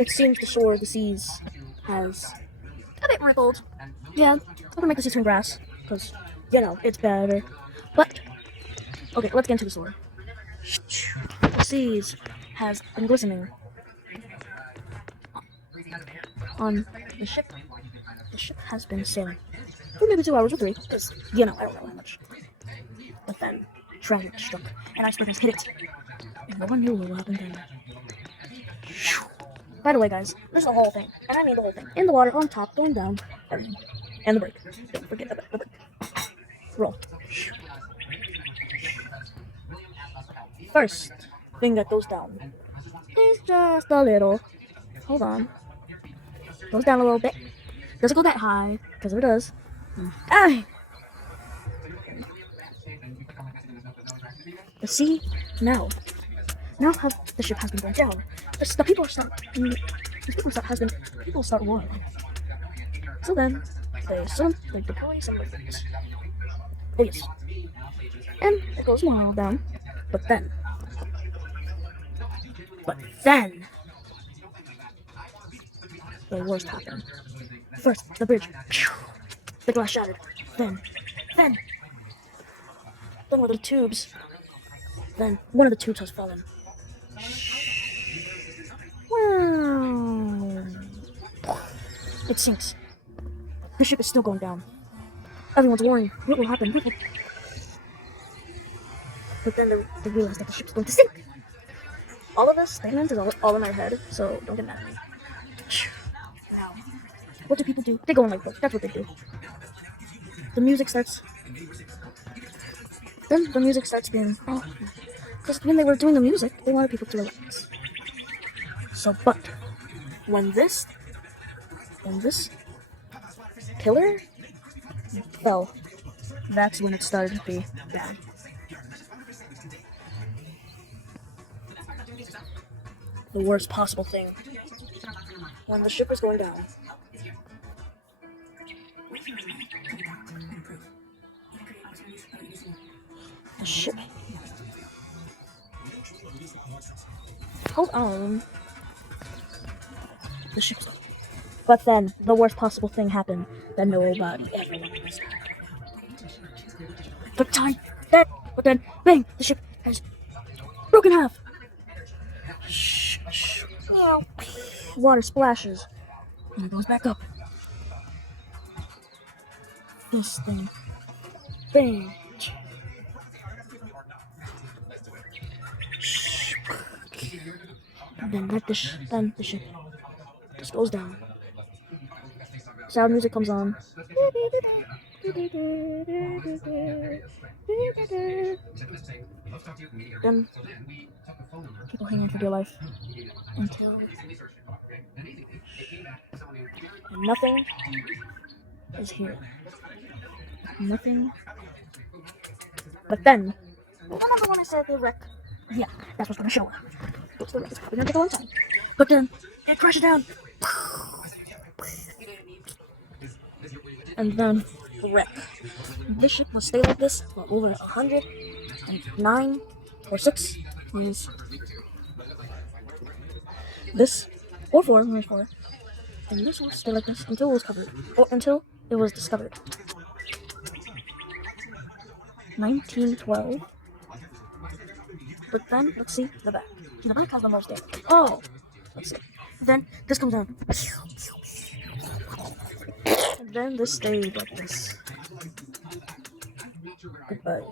it seems the shore of the seas has a bit wrinkled. Yeah, I'm gonna make the seas turn grass, because, it's better. But, okay, let's get into the story. The seas has been glistening on the ship. The ship has been sailing for maybe 2 hours or 3, because, I don't know how much. But then, tragedy struck, and icebergs hit it, and no one knew what happened then. By the way, guys, there's the whole thing, and I mean the whole thing. In the water, on top, going down, everything. And the brake. Don't forget about the brake. Roll. First thing that goes down is just a little. Hold on. Goes down a little bit. Doesn't go that high, because if it does. Ah! The sea now how the ship has been going down. The people start worrying. So then they deploy some weapons. Oh yes. And it goes mild down. But then the worst happened. First, the bridge. The glass shattered. Then one of the tubes. Then one of the tubes has fallen. Wow. It sinks. The ship is still going down. Everyone's worrying. What will happen? But then they realize that the ship's going to sink. All of this statement is all in our head, so don't get mad at me. Now, what do people do? They go in lifeboats. That's what they do. The music starts. Then the music starts being. Because when they were doing the music, they wanted people to relax. So, but when this pillar fell, that's when it started to be bad. The worst possible thing. When the ship was going down. The ship. Hold on. The ship. But then, the worst possible thing happened that nobody ever knows. But then, bang! The ship has broken half. Water splashes, and it goes back up. This thing, bang! Then the ship just goes down. Sad music comes on. Then people hang on for dear life until nothing is here. Nothing. But then, remember when I said the wreck? Yeah, that's what's gonna show up. It's probably gonna take a long time. But then it crashes down. And then wreck. This ship will stay like this for over 109 or 6 years. This or 4, maybe 4. And this will stay like this until it was covered. Or until it was discovered. 1912. But then, let's see the back. The back has the most damage. Oh! Let's see. Then, this comes down. And then this stayed like this. Goodbye.